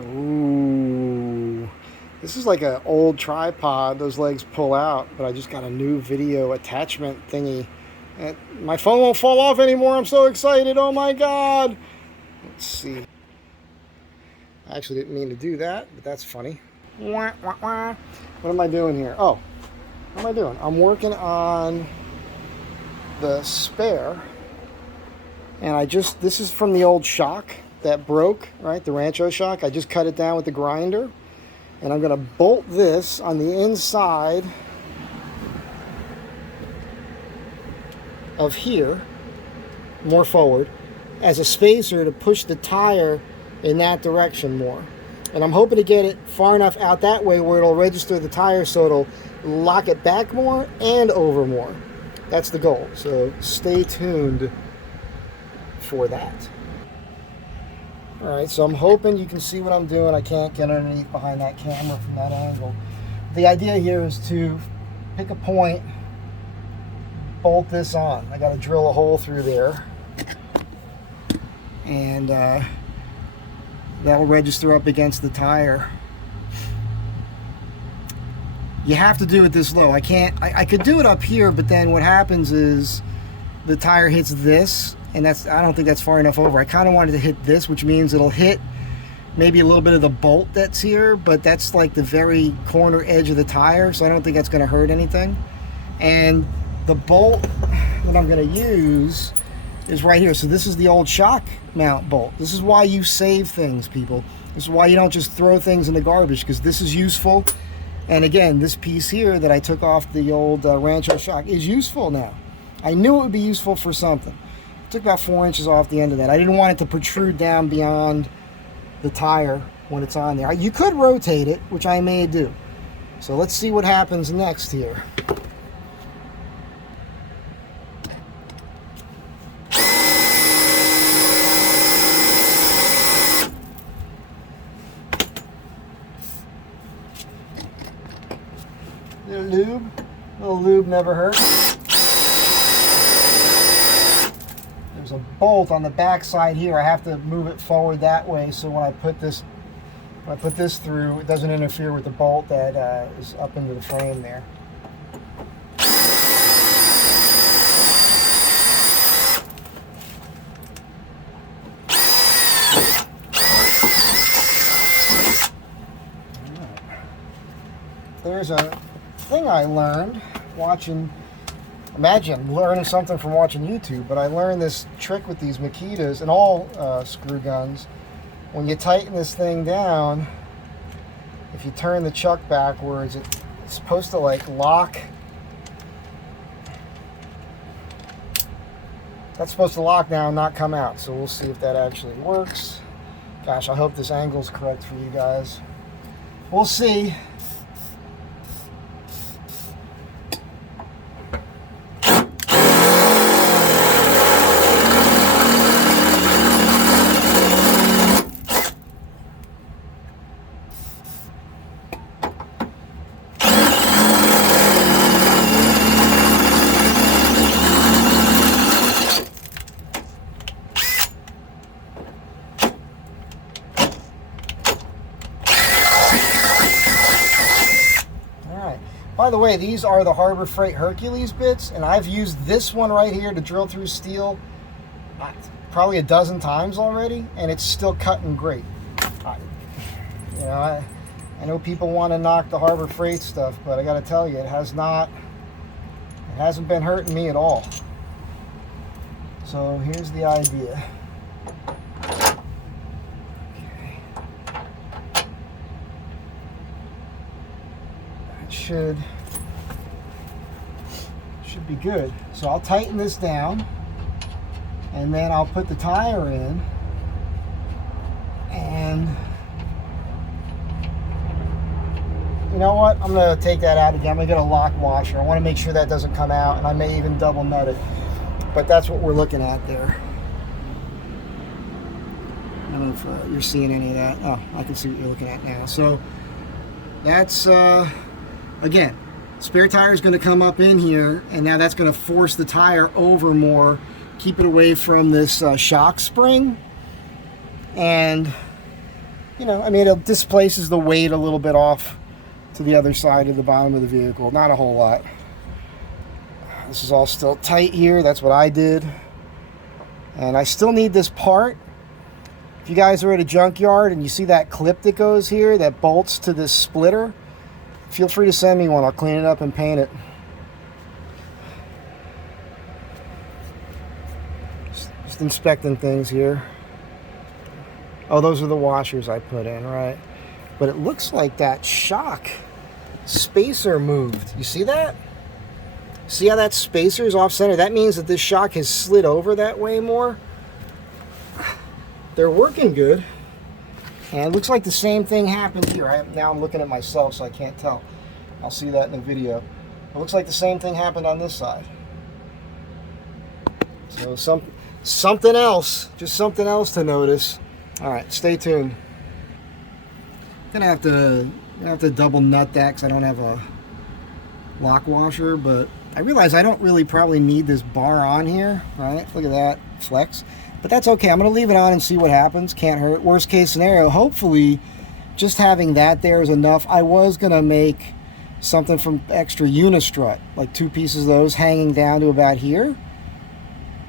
Ooh. This is like an old tripod. Those legs pull out, but I just got a new video attachment thingy. My phone won't fall off anymore. I'm so excited. Oh my God. Let's see. I actually didn't mean to do that, but that's funny. What am I doing here? Oh, what am I doing? I'm working on the spare. And this is from the old shock that broke, right? The Rancho shock. I just cut it down with the grinder. And I'm going to bolt this on the inside of here, more forward, as a spacer to push the tire in that direction more. And I'm hoping to get it far enough out that way where it'll register the tire so it'll lock it back more and over more. That's the goal. So stay tuned for that. All right, so I'm hoping you can see what I'm doing. I can't get underneath behind that camera from that angle. The idea here is to pick a point, bolt this on. I got to drill a hole through there, and that'll register up against the tire. You have to do it this low. I could do it up here, but then what happens is the tire hits this, and I don't think that's far enough over. I kind of wanted to hit this, which means it'll hit maybe a little bit of the bolt that's here, but that's like the very corner edge of the tire, so I don't think that's going to hurt anything. And the bolt that I'm going to use is right here. So this is the old shock mount bolt. This is why you save things, people. This is why you don't just throw things in the garbage, because this is useful. And again, this piece here that I took off the old Rancho shock is useful now. I knew it would be useful for something. Took about 4 inches off the end of that. I didn't want it to protrude down beyond the tire when it's on there. You could rotate it, which I may do. So let's see what happens next here. Little lube never hurts. There's a bolt on the back side here. I have to move it forward that way, so when I put this through, it doesn't interfere with the bolt that is up into the frame there. There's a thing I learned watching. Imagine learning something from watching YouTube, but I learned this trick with these Makitas and all screw guns. When you tighten this thing down, if you turn the chuck backwards, it's supposed to like lock. That's supposed to lock now and not come out. So we'll see if that actually works. Gosh, I hope this angle's correct for you guys. We'll see. By the way, these are the Harbor Freight Hercules bits, and I've used this one right here to drill through steel probably a dozen times already, and it's still cutting great. I know people want to knock the Harbor Freight stuff, but I got to tell you, it hasn't been hurting me at all. So here's the idea. Should be good. So I'll tighten this down, and then I'll put the tire in, and you know what, I'm going to take that out again. I'm going to get a lock washer. I want to make sure that doesn't come out, and I may even double nut it, but that's what we're looking at there. I don't know if you're seeing any of that. Oh, I can see what you're looking at now. So that's again, spare tire is going to come up in here, and now that's going to force the tire over more, keep it away from this shock spring. And you know, I mean, it displaces the weight a little bit off to the other side of the bottom of the vehicle. Not a whole lot. This is all still tight here. That's what I did. And I still need this part. If you guys are at a junkyard and you see that clip that goes here that bolts to this splitter, feel free to send me one. I'll clean it up and paint it. Just inspecting things here. Oh, those are the washers I put in, right? But it looks like that shock spacer moved. You see that? See how that spacer is off center? That means that this shock has slid over that way more. They're working good. And it looks like the same thing happened here. Now I'm looking at myself, so I can't tell. I'll see that in the video. It looks like the same thing happened on this side. So something else, just something else to notice. All right, stay tuned. I'm gonna have to double nut that because I don't have a lock washer, but I realize I don't really probably need this bar on here. Right? Look at that flex. But that's okay. I'm going to leave it on and see what happens. Can't hurt. Worst case scenario, hopefully just having that there is enough. I was going to make something from extra unistrut, like 2 pieces of those hanging down to about here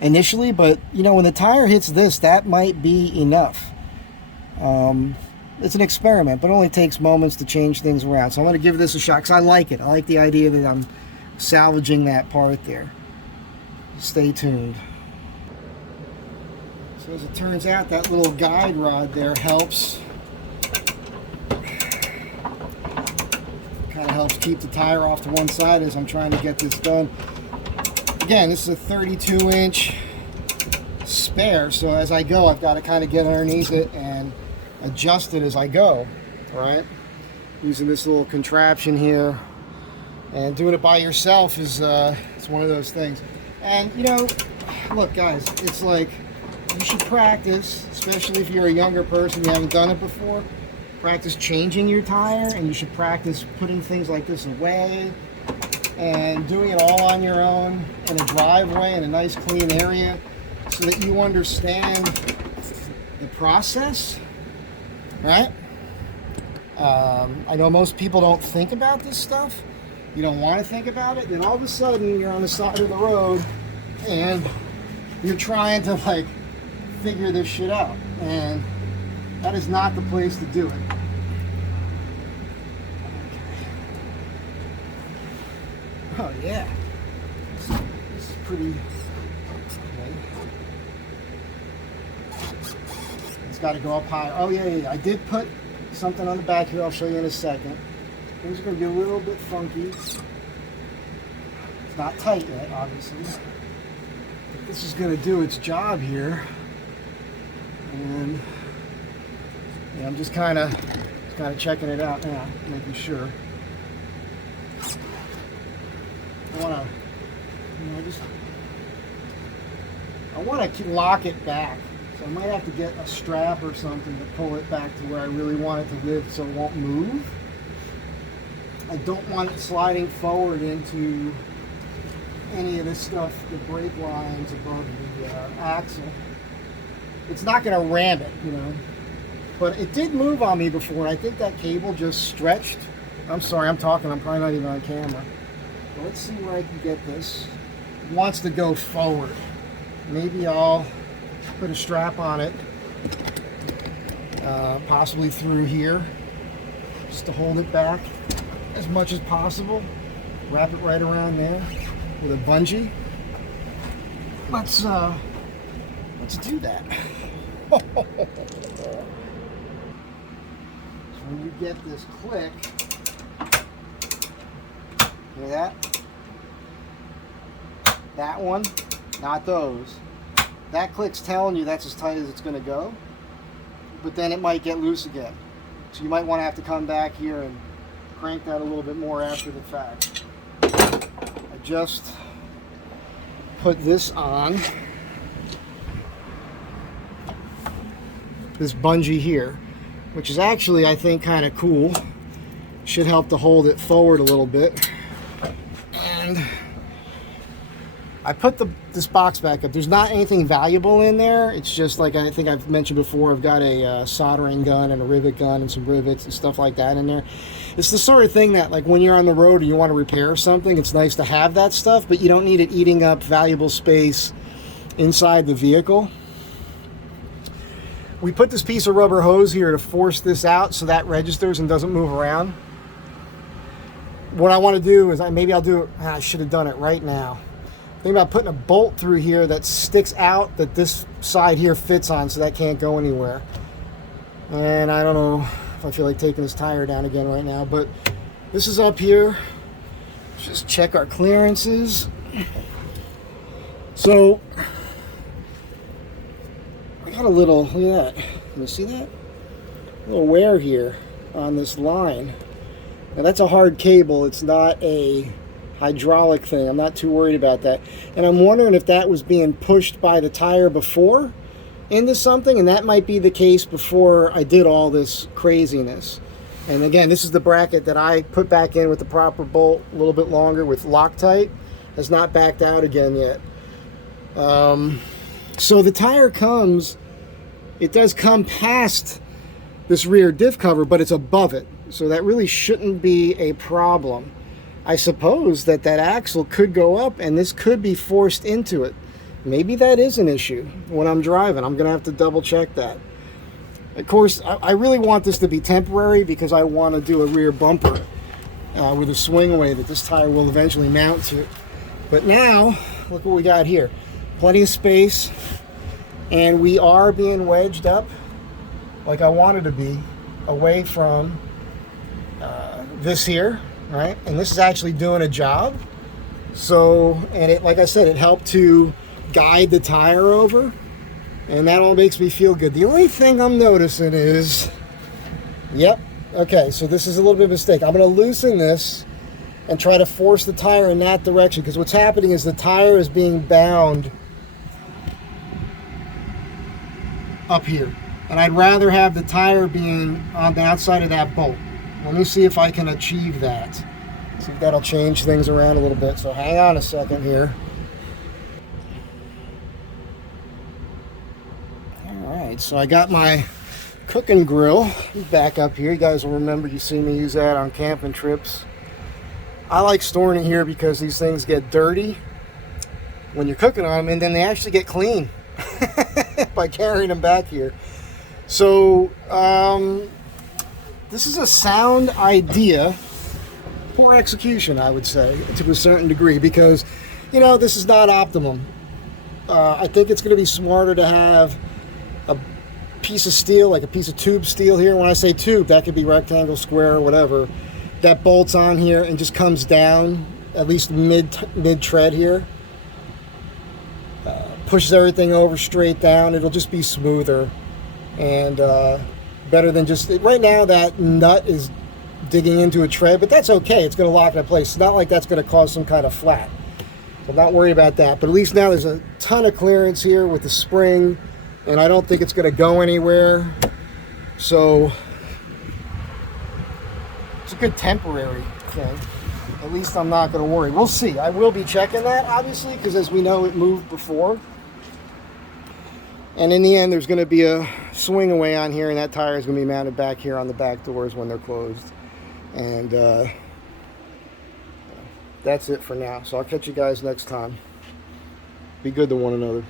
initially. But, you know, when the tire hits this, that might be enough. It's an experiment, but it only takes moments to change things around. So I'm going to give this a shot because I like it. I like the idea that I'm salvaging that part there. Stay tuned. So as it turns out, that little guide rod there helps. Kind of helps keep the tire off to one side as I'm trying to get this done. Again, this is a 32-inch spare, so as I go, I've got to kind of get underneath it and adjust it as I go. All right, using this little contraption here, and doing it by yourself is it's one of those things. And you know, look, guys, it's like, you should practice, especially if you're a younger person, you haven't done it before. Practice changing your tire, and you should practice putting things like this away and doing it all on your own in a driveway in a nice clean area so that you understand the process, right? I know most people don't think about this stuff. You don't want to think about it. Then all of a sudden you're on the side of the road and you're trying to like figure this shit out, and that is not the place to do it. Oh yeah, this is pretty. Okay. It's got to go up higher. Oh yeah. I did put something on the back here. I'll show you in a second. Things are going to be a little bit funky. It's not tight yet, obviously. But this is going to do its job here. And yeah, I'm just kind of checking it out now, making sure. I want to lock it back, so I might have to get a strap or something to pull it back to where I really want it to live, so it won't move. I don't want it sliding forward into any of this stuff, the brake lines above the axle. It's not going to ram it, you know. But it did move on me before. I think that cable just stretched. I'm sorry, I'm talking. I'm probably not even on camera. But let's see where I can get this. It wants to go forward. Maybe I'll put a strap on it, possibly through here, just to hold it back as much as possible. Wrap it right around there with a bungee. Let's do that. So when you get this click, hear that? That one, not those. That click's telling you that's as tight as it's going to go, but then it might get loose again. So you might want to have to come back here and crank that a little bit more after the fact. I just put this on. This bungee here, which is actually, I think, kind of cool. Should help to hold it forward a little bit. And I put this box back up. There's not anything valuable in there. It's just like I think I've mentioned before, I've got a soldering gun and a rivet gun and some rivets and stuff like that in there. It's the sort of thing that, like, when you're on the road and you want to repair something, it's nice to have that stuff, but you don't need it eating up valuable space inside the vehicle. We put this piece of rubber hose here to force this out so that registers and doesn't move around. What I want to do is I should have done it right now. Think about putting a bolt through here that sticks out that this side here fits on, so that can't go anywhere. And I don't know if I feel like taking this tire down again right now, but this is up here. Just check our clearances. So I got a little, look at that. Can you see that? A little wear here on this line. Now that's a hard cable. It's not a hydraulic thing. I'm not too worried about that. And I'm wondering if that was being pushed by the tire before into something, and that might be the case before I did all this craziness. And again, this is the bracket that I put back in with the proper bolt, a little bit longer with Loctite. Has not backed out again yet. So the tire comes, it does come past this rear diff cover, but it's above it. So that really shouldn't be a problem. I suppose that axle could go up and this could be forced into it. Maybe that is an issue when I'm driving. I'm going to have to double check that. Of course, I really want this to be temporary because I want to do a rear bumper with a swing away that this tire will eventually mount to. But now, look what we got here. Plenty of space, and we are being wedged up like I wanted to be, away from this here, right? And this is actually doing a job. So, and it, like I said, it helped to guide the tire over, and that all makes me feel good. The only thing I'm noticing is, yep, okay, so this is a little bit of a mistake. I'm going to loosen this and try to force the tire in that direction, because what's happening is the tire is being bound up here, and I'd rather have the tire being on the outside of that bolt. Let me see if I can achieve that. See if that'll change things around a little bit. So hang on a second here. Alright, so I got my cooking grill back up here. You guys will remember, you see me use that on camping trips. I like storing it here because these things get dirty when you're cooking on them, and then they actually get clean by carrying them back here. So this is a sound idea. Poor execution, I would say, to a certain degree, because, you know, this is not optimum. I think it's going to be smarter to have a piece of steel, like a piece of tube steel here. When I say tube, that could be rectangle, square, whatever, that bolts on here and just comes down at least mid tread here. Pushes everything over straight down. It'll just be smoother and better than just, right now that nut is digging into a tread, but that's okay. It's going to lock it in place. It's not like that's going to cause some kind of flat. So I'm not worried about that. But at least now there's a ton of clearance here with the spring, and I don't think it's going to go anywhere. So it's a good temporary thing. At least I'm not going to worry. We'll see. I will be checking that, obviously, because as we know, it moved before. And in the end, there's going to be a swing away on here, and that tire is going to be mounted back here on the back doors when they're closed. And that's it for now. So I'll catch you guys next time. Be good to one another.